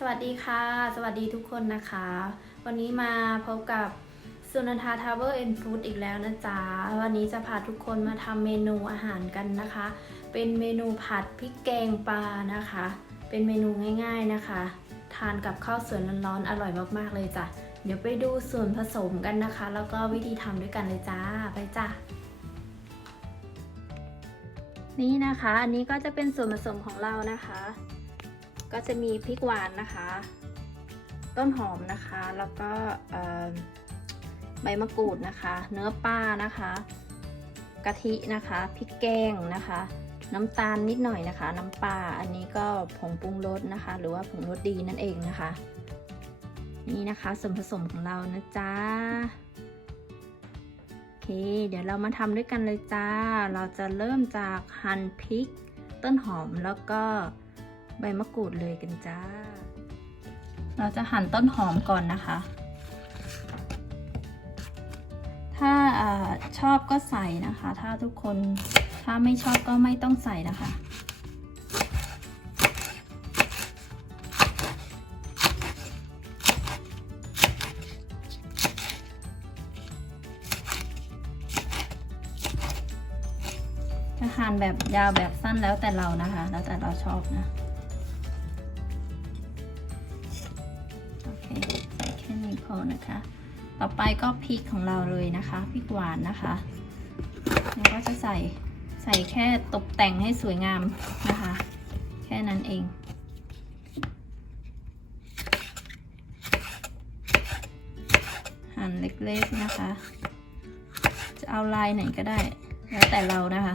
สวัสดีค่ะ สวัสดีทุกคนนะคะ วันนี้มาพบกับสุนันทาทาวเวอร์แอนด์ฟู้ดอีกแล้วนะจ๊ะ วันนี้จะพาทุกคนมาทำเมนูอาหารกันนะคะ เป็นเมนูผัดพริกแกงปลานะคะ เป็นเมนูง่ายๆนะคะ ทานกับข้าวสวยร้อนๆอร่อยมากๆเลยจ้ะ เดี๋ยวไปดูส่วนผสมกันนะคะ แล้วก็วิธีทำด้วยกันเลยจ้า ไปจ้ะนี่นะคะ อันนี้ก็จะเป็นส่วนผสมของเรานะคะ ก็จะมีพริกหวานนะคะ ต้นหอมนะคะ แล้วก็ใบมะกรูดนะคะ เนื้อปลานะคะ กะทินะคะพริกแกงนะคะ น้ำตาลนิดหน่อยนะคะ น้ำปลาอันนี้ก็ผงปรุงรสนะคะ หรือว่าผงรสดีนั่นเองนะคะ นี่นะคะส่วนผสมของเรานะจ๊ะโอเคเดี๋ยวเรามาทำด้วยกันเลยจ้า เราจะเริ่มจากหั่นพริก ต้นหอมแล้วก็ ใบมะกรูดเลยกันจ้า เราจะหั่นต้นหอมก่อนนะคะ ถ้าอาชอบก็ใส่นะคะ ถ้าทุกคนถ้าไม่ชอบก็ไม่ต้องใส่นะคะจะหั่นแบบยาวแบบสั้นแล้วแต่เรานะคะ แล้วแต่เราชอบนะ นี้พอนะคะ ต่อไปก็พริกของเราเลยนะคะพริกหวานนะคะแล้วก็จะใส่ใส่แค่ตกแต่งให้สวยงามนะคะ แค่นั้นเอง หั่นเล็กๆนะคะ จะเอาลายไหนก็ได้ แล้วแต่เรานะคะ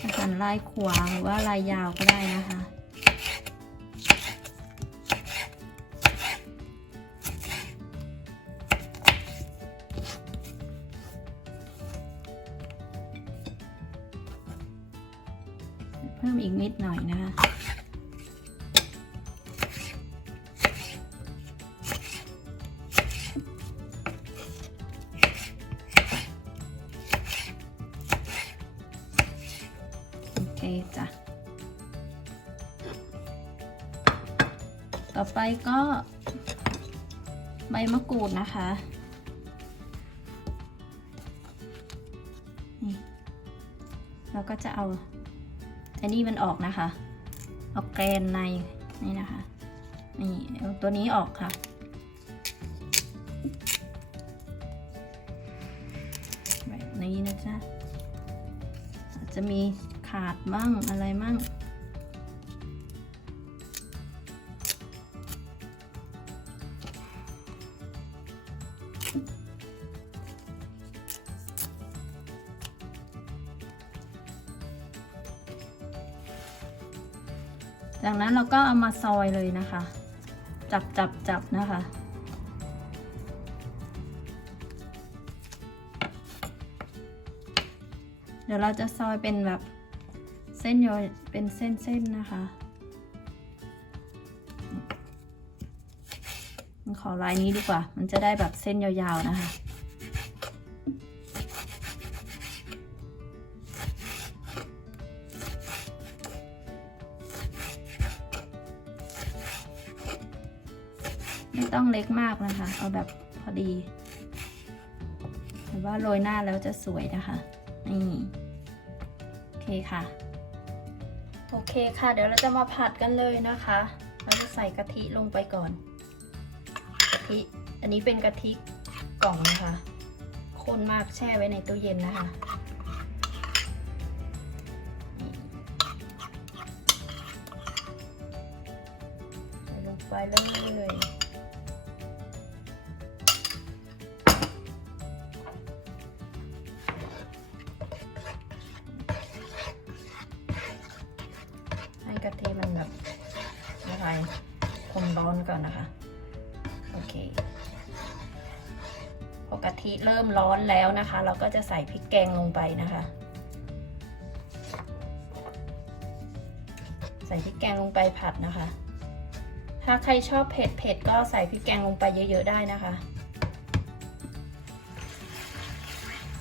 จะหั่นลายขวางหรือว่าลายยาวก็ได้นะคะ เพิ่มอีกนิดหน่อยนะคะโอเคจ้ะ ต่อไปก็ใบมะกรูดนะคะนี่เราก็จะเอา อันนี้มันออกนะคะเอาแกนในนี่นะคะนี่เอาตัวนี้ออกค่ะ แบบนี้นะจ๊ะจะมีขาดบ้างอะไรมั่ง จากนั้นเราก็เอามาซอยเลยนะคะ จับจับจับนะคะ เดี๋ยวเราจะซอยเป็นแบบเส้นโยเป็นเส้นๆนนะคะ ขอลายนี้ดีกว่า มันจะได้แบบเส้นยาวๆนะคะ ต้องเล็กมากนะคะ เอาแบบพอดีแต่ว่าโรยหน้าแล้วจะสวยนะคะ นี่ โอเคค่ะ โอเคค่ะ เดี๋ยวเราจะมาผัดกันเลยนะคะ เราจะใส่กะทิลงไปก่อน กะทิ อันนี้เป็นกะทิกล่องนะคะข้นมากแช่ไว้ในตู้เย็นนะคะลงไปเลย ก่อนนะคะ โอเค พอกะทิเริ่มร้อนแล้วนะคะ เราก็จะใส่พริกแกงลงไปนะคะ ใส่พริกแกงลงไปผัดนะคะ ถ้าใครชอบเผ็ดเผ็ดก็ใส่พริกแกงลงไปเยอะ ๆ ได้นะคะ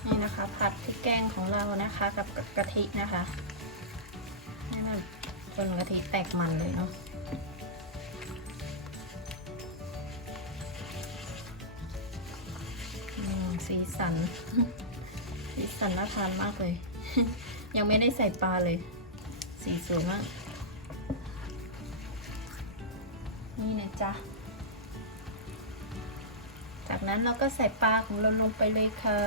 นี่นะคะ ผัดพริกแกงของเรานะคะกับกะทินะคะ ให้มันจนกะทิแตกมันเลยเนาะ สีสัน สีสันน่าทานมากเลย ยังไม่ได้ใส่ปลาเลย สีสวยมาก นี่นะจ๊ะ จากนั้นเราก็ใส่ปลาของเราลงไปเลยค่ะ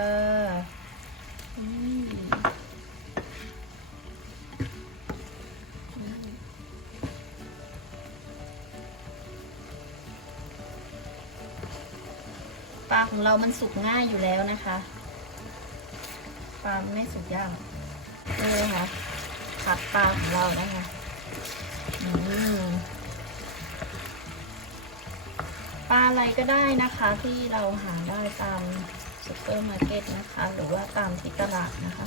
าของเรามันสุกง่ายอยู่แล้วนะคะ ปลาไม่สุกยากนี่เลยค่ะผัดปลาของเรานะคะปลาอะไรก็ได้นะคะที่เราหาได้ตามซุปเปอร์มาร์เก็ตนะคะ หรือว่าตามที่ตลาดนะคะ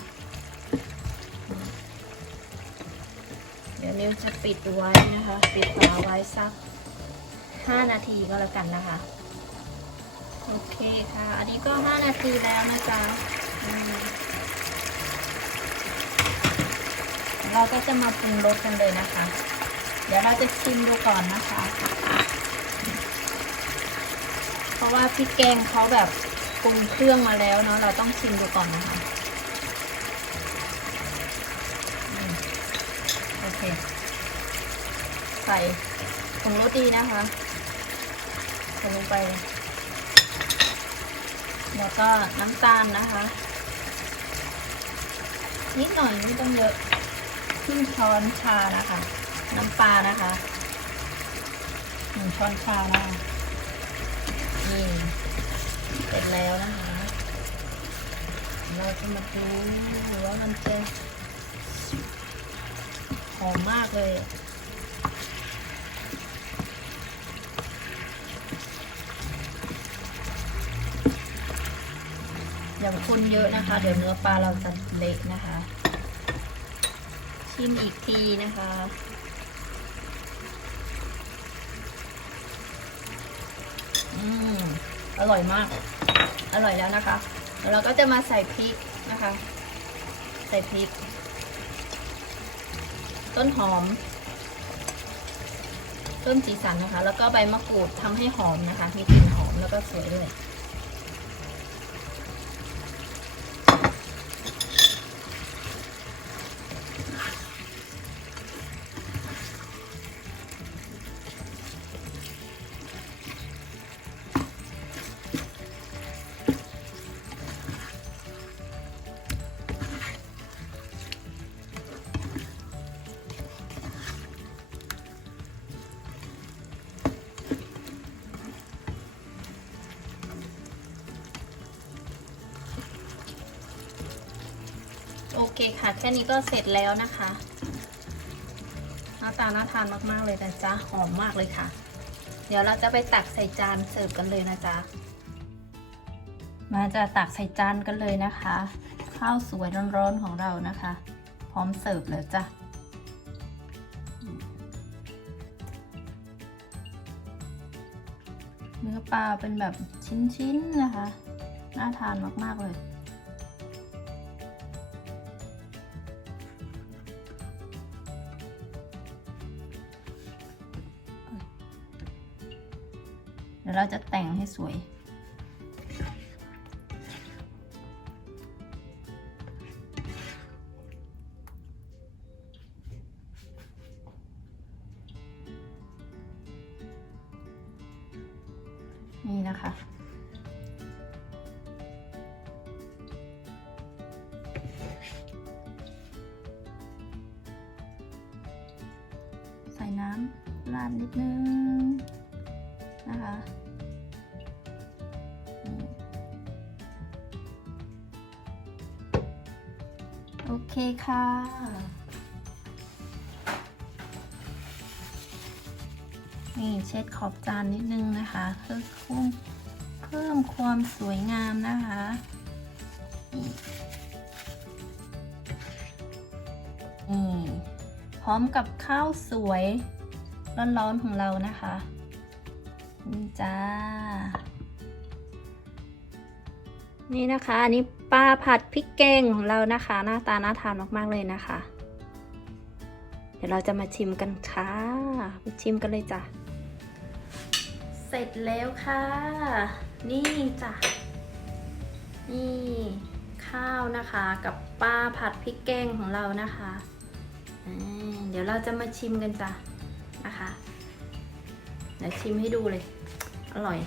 เดี๋ยวนิวจะปิดไว้นะคะ ปิดฝาไว้สัก 5 นาทีก็แล้วกันนะคะ เคค่ะ อันนี้ก็ 5 นาทีแล้วนะจ๊ะเราก็จะมาปรุงรสกันเลยนะคะ เดี๋ยวเราจะชิมดูก่อนนะคะ เพราะว่าพริกแกงเขาแบบปรุงเครื่องมาแล้วเนาะ เราต้องชิมดูก่อนนะคะโอเค ใส่ผงรสดีนะคะใส่ลงไป แล้วก็น้ำตาลนะคะ นิดหน่อยไม่ต้องเยอะครึ่งช้อนชานะคะ น้ำปลานะคะหนึ่งช้อนชานะคะนี่เสร็จแล้วนะคะ เราจะมาดูว่ามันจะหอมมากเลย อย่างคนเยอะนะคะ เดี๋ยวเนื้อปลาเราจะเละนะคะ ชิมอีกทีนะคะอืมอร่อยมาก อร่อยแล้วนะคะแล้วเราก็จะมาใส่พริกนะคะ ใส่พริก ต้นหอมเพิ่มสีสันนะคะ แล้วก็ใบมะกรูดทำให้หอมนะคะ มีกลิ่นหอมแล้วก็สวยด้วย แค่นี้ก็เสร็จแล้วนะคะหน้าตาน่าทานมากๆเลยนะจ๊ะหอมมากเลยค่ะ เดี๋ยวเราจะไปตักใส่จานเสิร์ฟกันเลยนะจ๊ะมาจะตักใส่จานกันเลยนะคะ ข้าวสวยร้อนๆของเรานะคะ พร้อมเสิร์ฟแล้วจ้ะเนื้อปลาเป็นแบบชิ้นๆนะคะ น่าทานมากๆเลย ดี๋ยวเราจะแต่งให้สวย นี่นะคะใส่น้ำราดนิดนึง อเคค่ะ นี่เช็ดขอบจานนิดนึงนะคะเพื่อเพิ่มเพิ่มความสวยงามนะคะนี่นี่พร้อมกับข้าวสวยร้อนๆของเรานะคะ นี่จ้า นี่นะคะอันนี้ปลาผัดพริกแกงของเรานะคะ หน้าตาน่าทานมากๆเลยนะคะ เดี๋ยวเราจะมาชิมกันค่ะไปชิมกันเลยจ้ะเสร็จแล้วค่ะ นี่จ้ะนี่ข้าวนะคะกับปลาผัดพริกแกงของเรานะคะเดี๋ยวเราจะมาชิมกันจ้ะนะคะเดี๋ยวชิมให้ดูเลย อร่อย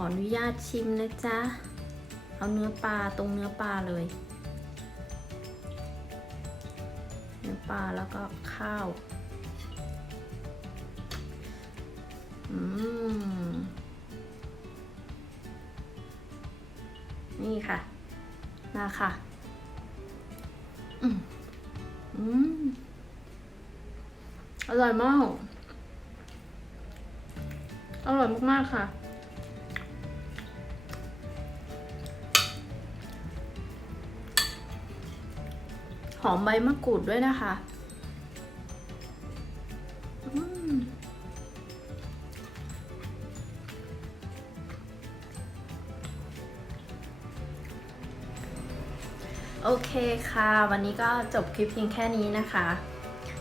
ออนุญาตชิมนะจ๊ะ เอาเนื้อปลาตรงเนื้อปลาเลย เนื้อปลาแล้วก็ข้าว อืม นี่ค่ะ มาค่ะ อืม อืม อร่อยมาก อร่อยมาก ๆ ค่ะ หอมใบมะกรูดด้วยนะคะโอเคค่ะ วันนี้ก็จบคลิปเพียงแค่นี้นะคะ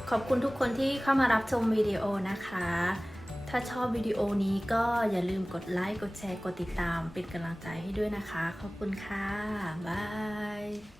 ขอบคุณทุกคนที่เข้ามารับชมวิดีโอนะคะ ถ้าชอบวิดีโอนี้ก็อย่าลืมกดไลค์ กดแชร์ กดติดตาม เป็นกำลังใจให้ด้วยนะคะ ขอบคุณค่ะ บาย